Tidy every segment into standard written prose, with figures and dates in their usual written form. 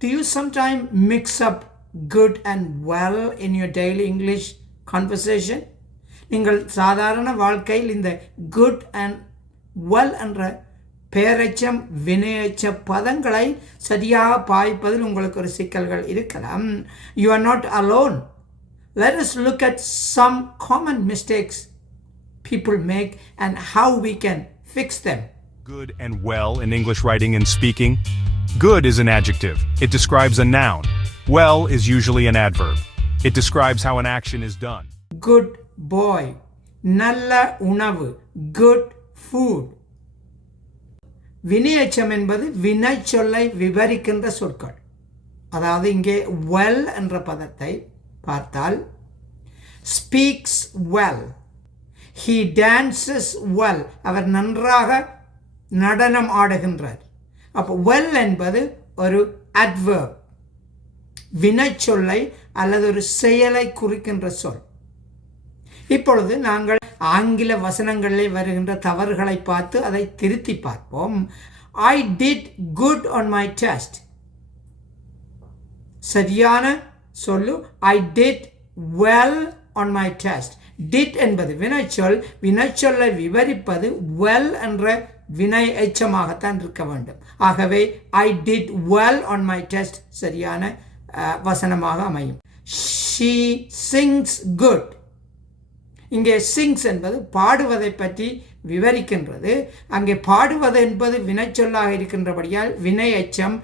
Do you sometimes mix up good and well in your daily English conversation? நீங்கள் சாதாரண வாழ்க்கையில் இந்த good and well என்ற பெயரெச்சம் வினையெச்ச பதங்களை சரியாக பாய்ப்பதில் உங்களுக்கு ஒரு சிக்கல்கள் இருக்கலாம். You are not alone. Let us look at some common mistakes people make and how we can fix them. Good and well in English writing and speaking. Good is an adjective. It describes a noun. Well is usually an adverb. It describes how an action is done. Good boy. நல்ல உணவு. Good food. வினையெச்சம் என்பது வினை சொல்லை விவரிக்கின்ற சொற்கள். அதாவது இங்கே well என்ற பதத்தை பார்த்தால் speaks well. He dances well. அவர் நன்றாக நடனம் ஆடுகின்றார். அப்போ well என்பது ஒரு adverb. வினை சொல்லை அல்லது ஒரு செயலை குறிக்கின்ற சொல். இப்பொழுது நாங்கள் ஆங்கில வசனங்களில் வருகின்ற தவறுகளை பார்த்து அதை திருத்தி பார்ப்போம். I did good on my test. சரியான சொல்லு I did well on my test. did என்பது வினைச்சொல். வினைச்சொல்லை விவரிப்பது well என்ற வினை எச்சமாகத்தான் இருக்க வேண்டும். ஆகவே I did well on my test சரியான வசனமாக அமையும். She sings good. இங்கே sings என்பது பாடுவதை பற்றி விவரிக்கின்றது. அங்கே பாடுவது என்பது வினைச்சொல்லாக இருக்கின்றபடியால் வினை எச்சம்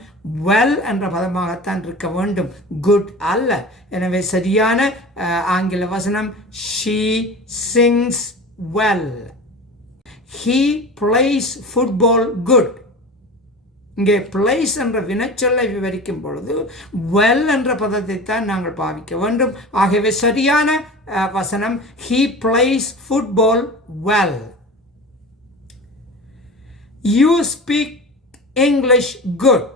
well என்ற பதமாகத்தான் இருக்க வேண்டும், good அல்ல. எனவே சரியான ஆங்கில வசனம் she sings well. He plays football good. இங்கே plays என்ற வினைச்சொல்லை விவரிக்கும் பொழுது well என்ற பதத்தை தான் நாங்கள் பாவிக்க வேண்டும். ஆகவே சரியான வசனம் he plays football well. You speak English good.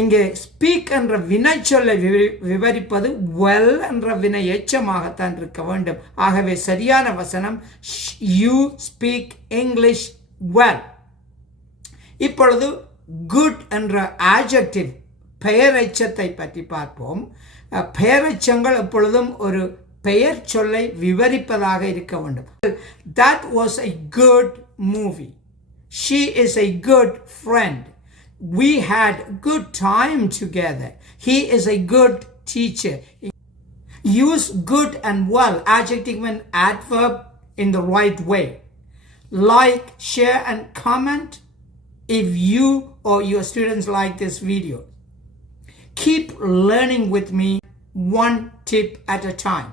இங்கே speak என்ற வினைச்சொல்லை விவரிப்பது well என்ற வினை எச்சமாகத்தான் இருக்க வேண்டும். ஆகவே சரியான வசனம் you speak English well. இப்பொழுது good என்ற adjective பெயரெச்சத்தை பற்றி பார்ப்போம். பெயரெச்சங்கள் எப்பொழுதும் ஒரு பெயர் சொல்லை விவரிப்பதாக இருக்க வேண்டும். That was a good movie. She is a good friend. We had good time together. He is a good teacher. Use good and well, adjective and adverb in the right way. Like, share and comment if you or your students like this video. Keep learning with me, one tip at a time.